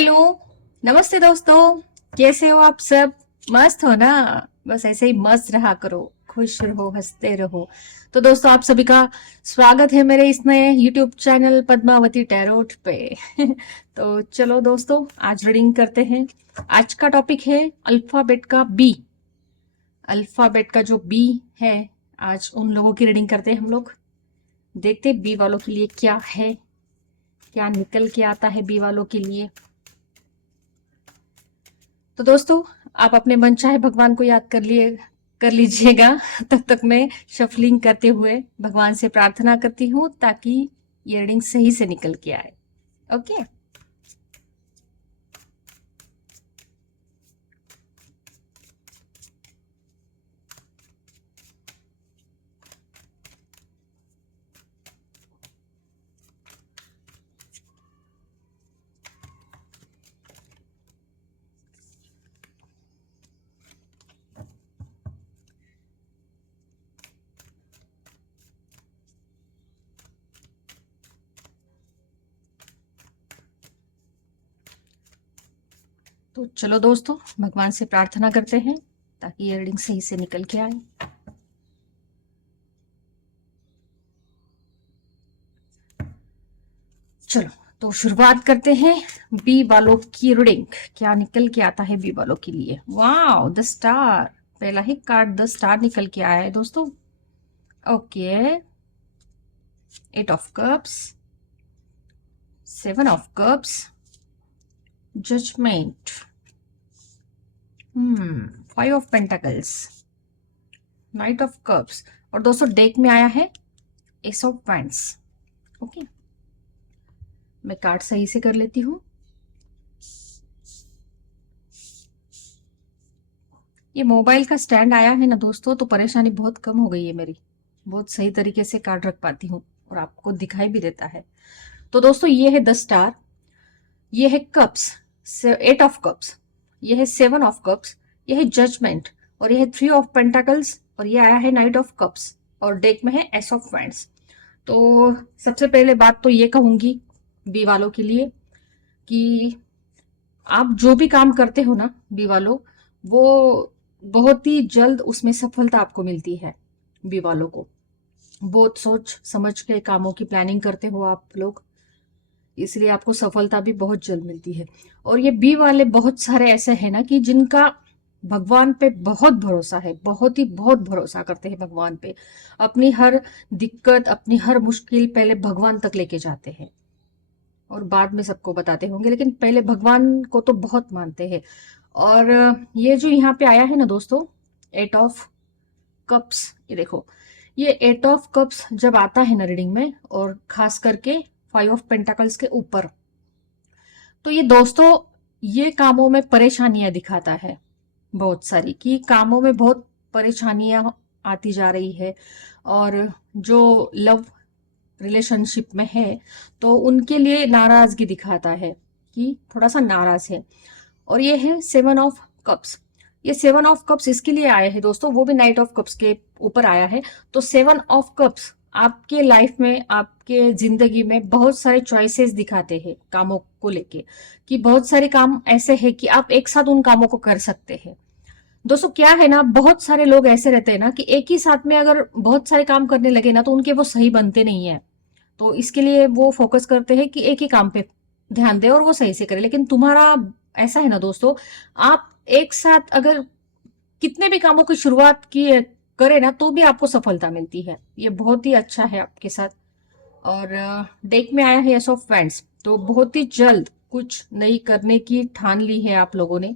Hello. नमस्ते दोस्तों। कैसे हो आप सब? मस्त हो ना? बस ऐसे ही मस्त रहा करो, खुश रहो, हंसते रहो। तो दोस्तों, आप सभी का स्वागत है मेरे इस नए यूट्यूब चैनल पद्मावती टैरोट पे। तो चलो दोस्तों, आज रीडिंग करते हैं। आज का टॉपिक है अल्फाबेट का बी। अल्फाबेट का जो बी है, आज उन लोगों की रीडिंग करते हैं हम लोग। देखते बी वालों के लिए क्या है, क्या निकल के आता है बी वालों के लिए। तो दोस्तों, आप अपने मनचाहे भगवान को याद कर लीजिएगा। तब तक मैं शफलिंग करते हुए भगवान से प्रार्थना करती हूँ ताकि ये रीडिंग सही से निकल के आए। ओके। तो चलो दोस्तों, भगवान से प्रार्थना करते हैं ताकि ये रीडिंग सही से निकल के आए। चलो, तो शुरुआत करते हैं बी वालों की रीडिंग। क्या निकल के आता है बी वालों के लिए? Wow, the star. पहला ही कार्ड द स्टार निकल के आया है दोस्तों। Okay. 8 of cups, 7 of cups, judgement, 5 of pentacles, knight of cups, और दोस्तों डेक में आया है एस ऑफ वैंड्स। ओके, मैं कार्ड सही से कर लेती हूँ। ये मोबाइल का स्टैंड आया है ना दोस्तों, तो परेशानी बहुत कम हो गई है मेरी। बहुत सही तरीके से कार्ड रख पाती हूँ और आपको दिखाई भी देता है। तो दोस्तों, ये है द स्टार, ये है कप्स, 8 ऑफ कप्स, ये है 7 ऑफ कप्स, ये है जजमेंट, और ये है 3 ऑफ पेंटाकल्स, और ये आया है नाइट ऑफ कप्स, और डेक में है एस ऑफ वैंड्स। तो सबसे पहले बात तो ये कहूंगी बी वालों के लिए कि आप जो भी काम करते हो ना बी वालों, वो बहुत ही जल्द उसमें सफलता आपको मिलती है। बी वालों को बहुत सोच समझ के कामों की प्लानिंग करते हो आप लोग, इसलिए आपको सफलता भी बहुत जल्द मिलती है। और ये बी वाले बहुत सारे ऐसे हैं ना कि जिनका भगवान पे बहुत भरोसा है, बहुत ही बहुत भरोसा करते हैं भगवान पे। अपनी हर दिक्कत, अपनी हर मुश्किल पहले भगवान तक लेके जाते हैं और बाद में सबको बताते होंगे, लेकिन पहले भगवान को तो बहुत मानते हैं। और ये जो यहाँ पे आया है ना दोस्तों, 8 ऑफ कप्स, ये देखो, ये 8 ऑफ कप्स जब आता है ना रीडिंग में, और खास करके 5 ऑफ पेंटाकल्स के ऊपर, तो ये दोस्तों, ये कामों में परेशानियां दिखाता है बहुत सारी, कि कामों में बहुत परेशानियां आती जा रही है। और जो लव रिलेशनशिप में है, तो उनके लिए नाराजगी दिखाता है कि थोड़ा सा नाराज है। और ये है 7 ऑफ कप्स। ये 7 ऑफ कप्स इसके लिए आए हैं दोस्तों, वो भी नाइट ऑफ कप्स के ऊपर आया है। तो 7 ऑफ कप्स आपके लाइफ में, आपके जिंदगी में बहुत सारे चॉइसेस दिखाते हैं कामों को लेके, कि बहुत सारे काम ऐसे हैं कि आप एक साथ उन कामों को कर सकते हैं। दोस्तों, क्या है ना, बहुत सारे लोग ऐसे रहते हैं ना कि एक ही साथ में अगर बहुत सारे काम करने लगे ना, तो उनके वो सही बनते नहीं है। तो इसके लिए वो फोकस करते हैं कि एक ही काम पे ध्यान दे और वो सही से करे। लेकिन तुम्हारा ऐसा है ना दोस्तों, आप एक साथ अगर कितने भी कामों की शुरुआत की करे ना, तो भी आपको सफलता मिलती है। ये बहुत ही अच्छा है आपके साथ। और डेक में आया है एस ऑफ वैंड्स, तो बहुत ही जल्द कुछ नई करने की ठान ली है आप लोगों ने,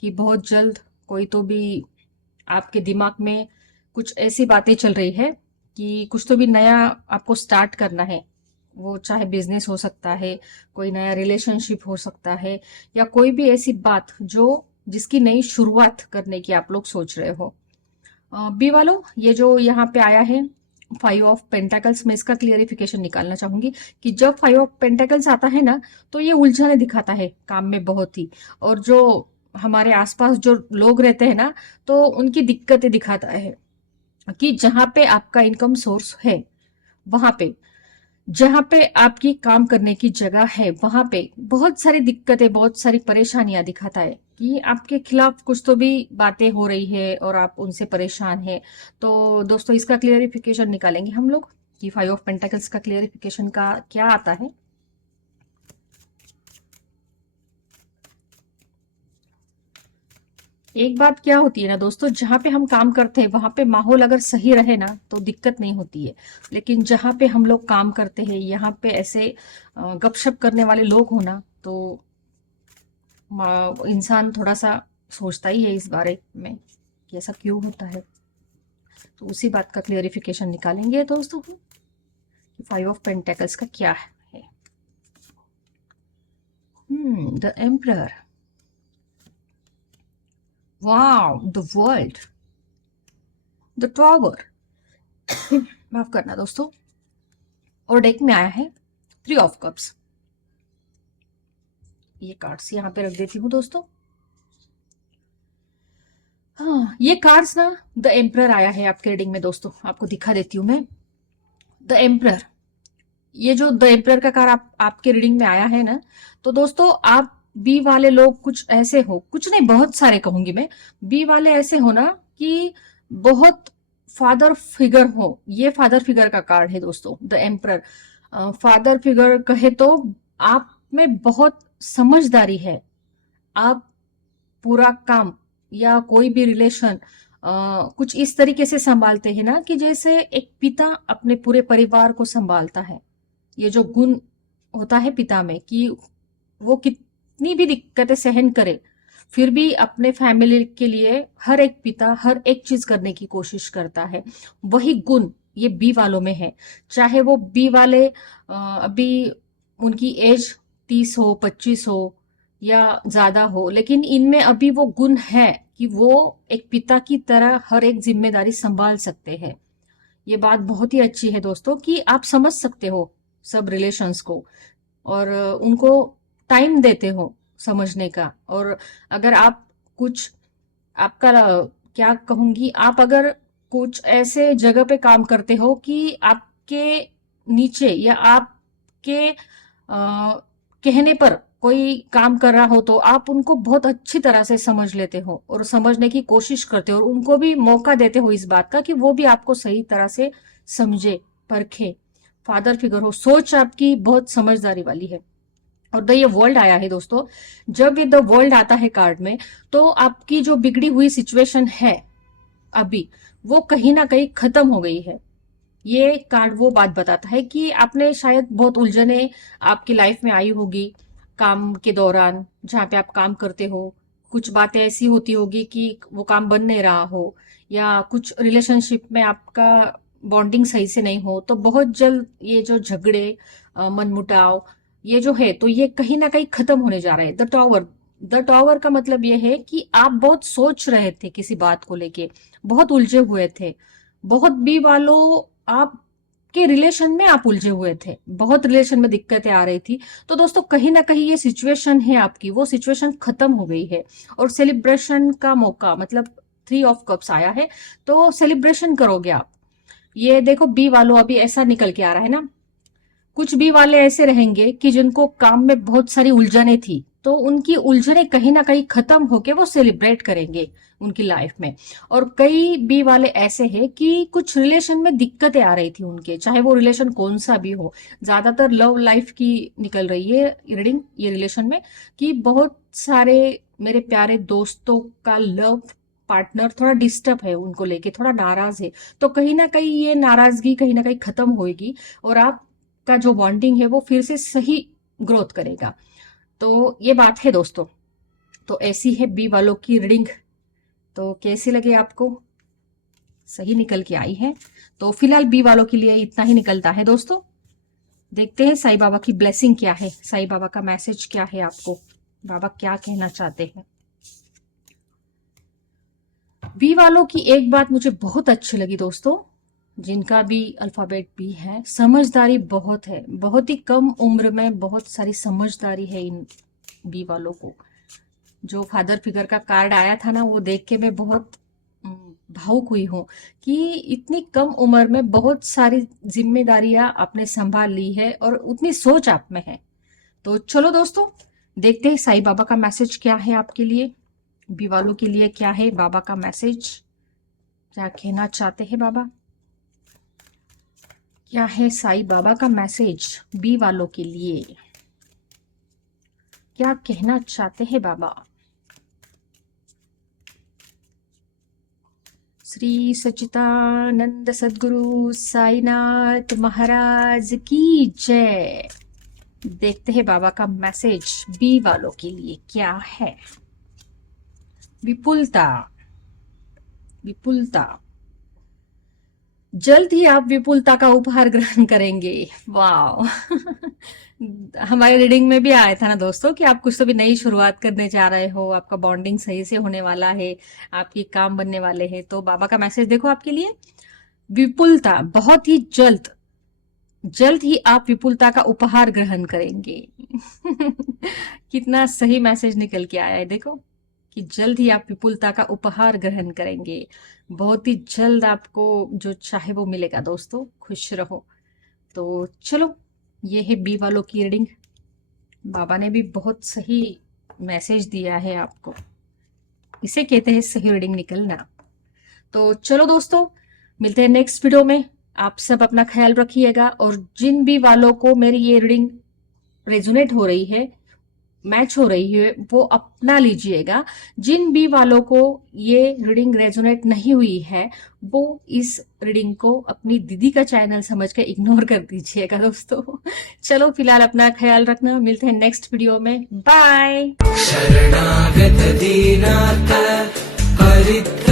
कि बहुत जल्द कोई तो भी आपके दिमाग में कुछ ऐसी बातें चल रही है कि कुछ तो भी नया आपको स्टार्ट करना है। वो चाहे बिजनेस हो सकता है, कोई नया रिलेशनशिप हो सकता है, या कोई भी ऐसी बात जो जिसकी नई शुरुआत करने की आप लोग सोच रहे हो। बी वालों, ये जो यहाँ पे आया है 5 ऑफ पेंटाकल्स, में इसका क्लियरिफिकेशन निकालना चाहूंगी कि जब 5 ऑफ पेंटाकल्स आता है ना, तो ये उलझने दिखाता है काम में बहुत ही। और जो हमारे आसपास जो लोग रहते हैं ना, तो उनकी दिक्कतें दिखाता है, कि जहां पे आपका इनकम सोर्स है वहां पे जहां पे आपकी काम करने की जगह है वहां पे बहुत सारी दिक्कतें, बहुत सारी परेशानियां दिखाता है कि आपके खिलाफ कुछ तो भी बातें हो रही है और आप उनसे परेशान है। तो दोस्तों इसका क्लियरिफिकेशन निकालेंगे हम लोग कि 5 ऑफ पेंटिकल्स का क्लियरिफिकेशन का क्या आता है। एक बात क्या होती है ना दोस्तों, जहां पे हम काम करते हैं वहां पे माहौल अगर सही रहे ना तो दिक्कत नहीं होती है। लेकिन जहां पे हम लोग काम करते हैं यहाँ पे ऐसे गपशप करने वाले लोग हो ना, तो इंसान थोड़ा सा सोचता ही है इस बारे में कि ऐसा क्यों होता है। तो उसी बात का क्लियरिफिकेशन निकालेंगे दोस्तों कि 5 ऑफ पेंटिकल्स का क्या है। The emperor, wow, the world, the tower, माफ करना दोस्तों। और डेक में आया है 3 ऑफ कप्स। ये कार्ड्स यहाँ पे रख देती हूँ दोस्तों। हाँ, ये कार्ड्स ना, द एम्परर आया है आपके रीडिंग में दोस्तों, आपको दिखा देती हूँ मैं। द एम्परर, ये जो द एम्परर का कार्ड आपके रीडिंग में आया है ना, तो दोस्तों आप बी वाले लोग कुछ ऐसे हो, कुछ नहीं बहुत सारे कहूंगी मैं, बी वाले ऐसे हो ना कि बहुत फादर फिगर हो। ये फादर फिगर का कार्ड है दोस्तों, द एम्परर। फादर फिगर कहे तो आप में बहुत समझदारी है। आप पूरा काम या कोई भी रिलेशन कुछ इस तरीके से संभालते हैं ना कि जैसे एक पिता अपने पूरे परिवार को संभालता है। ये जो गुण होता है पिता में कि वो कितनी भी दिक्कतें सहन करे फिर भी अपने फैमिली के लिए हर एक पिता हर एक चीज करने की कोशिश करता है। वही गुण ये बी वालों में है। चाहे वो बी वाले अभी उनकी एज 30 हो 25 हो या ज्यादा हो, लेकिन इनमें अभी वो गुण है कि वो एक पिता की तरह हर एक जिम्मेदारी संभाल सकते हैं। ये बात बहुत ही अच्छी है दोस्तों कि आप समझ सकते हो सब रिलेशंस को और उनको टाइम देते हो समझने का। और अगर आप कुछ आपका क्या कहूंगी, आप अगर कुछ ऐसे जगह पे काम करते हो कि आपके नीचे या आपके कहने पर कोई काम कर रहा हो तो आप उनको बहुत अच्छी तरह से समझ लेते हो और समझने की कोशिश करते हो और उनको भी मौका देते हो इस बात का कि वो भी आपको सही तरह से समझे, परखे। फादर फिगर हो, सोच आपकी बहुत समझदारी वाली है। और द ये वर्ल्ड आया है दोस्तों। जब ये द वर्ल्ड आता है कार्ड में तो आपकी जो बिगड़ी हुई सिचुएशन है अभी, वो कहीं ना कहीं खत्म हो गई है। ये कार्ड वो बात बताता है कि आपने शायद बहुत उलझने आपकी लाइफ में आई होगी काम के दौरान, जहाँ पे आप काम करते हो। कुछ बातें ऐसी होती होगी कि वो काम बन नहीं रहा हो या कुछ रिलेशनशिप में आपका बॉन्डिंग सही से नहीं हो, तो बहुत जल्द ये जो झगड़े मनमुटाव ये जो है तो ये कहीं ना कहीं खत्म होने जा रहा है। द टॉवर, द टॉवर का मतलब ये है कि आप बहुत सोच रहे थे किसी बात को लेके, बहुत उलझे हुए थे। बहुत बी वालों आपके रिलेशन में आप उलझे हुए थे, बहुत रिलेशन में दिक्कतें आ रही थी। तो दोस्तों कहीं ना कहीं ये सिचुएशन है आपकी, वो सिचुएशन खत्म हो गई है और सेलिब्रेशन का मौका, मतलब 3 ऑफ कप्स आया है तो सेलिब्रेशन करोगे आप। ये देखो बी वालों अभी ऐसा निकल के आ रहा है ना, कुछ बी वाले ऐसे रहेंगे कि जिनको काम में बहुत सारी उलझने थी तो उनकी उलझने कहीं ना कहीं खत्म होके वो सेलिब्रेट करेंगे उनकी लाइफ में। और कई बी वाले ऐसे हैं कि कुछ रिलेशन में दिक्कतें आ रही थी उनके, चाहे वो रिलेशन कौन सा भी हो। ज्यादातर लव लाइफ की निकल रही है रीडिंग ये रिलेशन में कि बहुत सारे मेरे प्यारे दोस्तों का लव पार्टनर थोड़ा डिस्टर्ब है, उनको लेके थोड़ा नाराज है। तो कहीं ना कहीं ये नाराजगी कहीं ना कहीं खत्म होगी और आप का जो बॉन्डिंग है वो फिर से सही ग्रोथ करेगा। तो ये बात है दोस्तों। तो ऐसी है बी वालों की रीडिंग। तो कैसी लगे आपको? सही निकल के आई है। तो फिलहाल बी वालों के लिए इतना ही निकलता है दोस्तों। देखते हैं साईं बाबा की ब्लेसिंग क्या है, साईं बाबा का मैसेज क्या है आपको, बाबा क्या कहना चाहते हैं। बी वालों की एक बात मुझे बहुत अच्छी लगी दोस्तों, जिनका भी अल्फाबेट बी है, समझदारी बहुत है। बहुत ही कम उम्र में बहुत सारी समझदारी है इन बी वालों को। जो फादर फिगर का कार्ड आया था ना वो देख के मैं बहुत भावुक हुई हूँ कि इतनी कम उम्र में बहुत सारी जिम्मेदारियां आपने संभाल ली है और उतनी सोच आप में है। तो चलो दोस्तों, देखते हैं साईं बाबा का मैसेज क्या है आपके लिए, बी वालों के लिए क्या है बाबा का मैसेज, क्या कहना चाहते हैं बाबा, क्या है साईं बाबा का मैसेज बी वालों के लिए, क्या कहना चाहते हैं बाबा। श्री सच्चिदानंद सद्गुरु साईनाथ महाराज की जय। देखते हैं बाबा का मैसेज बी वालों के लिए क्या है। विपुलता, विपुलता, जल्द ही आप विपुलता का उपहार ग्रहण करेंगे। वाह हमारे रीडिंग में भी आया था ना दोस्तों कि आप कुछ तो भी नई शुरुआत करने जा रहे हो, आपका बॉन्डिंग सही से होने वाला है, आपके काम बनने वाले हैं। तो बाबा का मैसेज देखो आपके लिए, विपुलता, बहुत ही जल्द, जल्द ही आप विपुलता का उपहार ग्रहण करेंगे कितना सही मैसेज निकल के आया है देखो, कि जल्द ही आप विपुलता का उपहार ग्रहण करेंगे। बहुत ही जल्द आपको जो चाहे वो मिलेगा दोस्तों, खुश रहो। तो चलो, ये है बी वालों की रीडिंग। बाबा ने भी बहुत सही मैसेज दिया है आपको, इसे कहते हैं सही रीडिंग निकलना। तो चलो दोस्तों, मिलते हैं नेक्स्ट वीडियो में। आप सब अपना ख्याल रखिएगा, और जिन भी वालों को मेरी ये रीडिंग रेजोनेट हो रही है, मैच हो रही है, वो अपना लीजिएगा। जिन भी वालों को ये रीडिंग रेजोनेट नहीं हुई है, वो इस रीडिंग को अपनी दीदी का चैनल समझ के इग्नोर कर दीजिएगा दोस्तों। चलो फिलहाल अपना ख्याल रखना, मिलते हैं नेक्स्ट वीडियो में, बाय। शरणागत दीनाथ परित्राण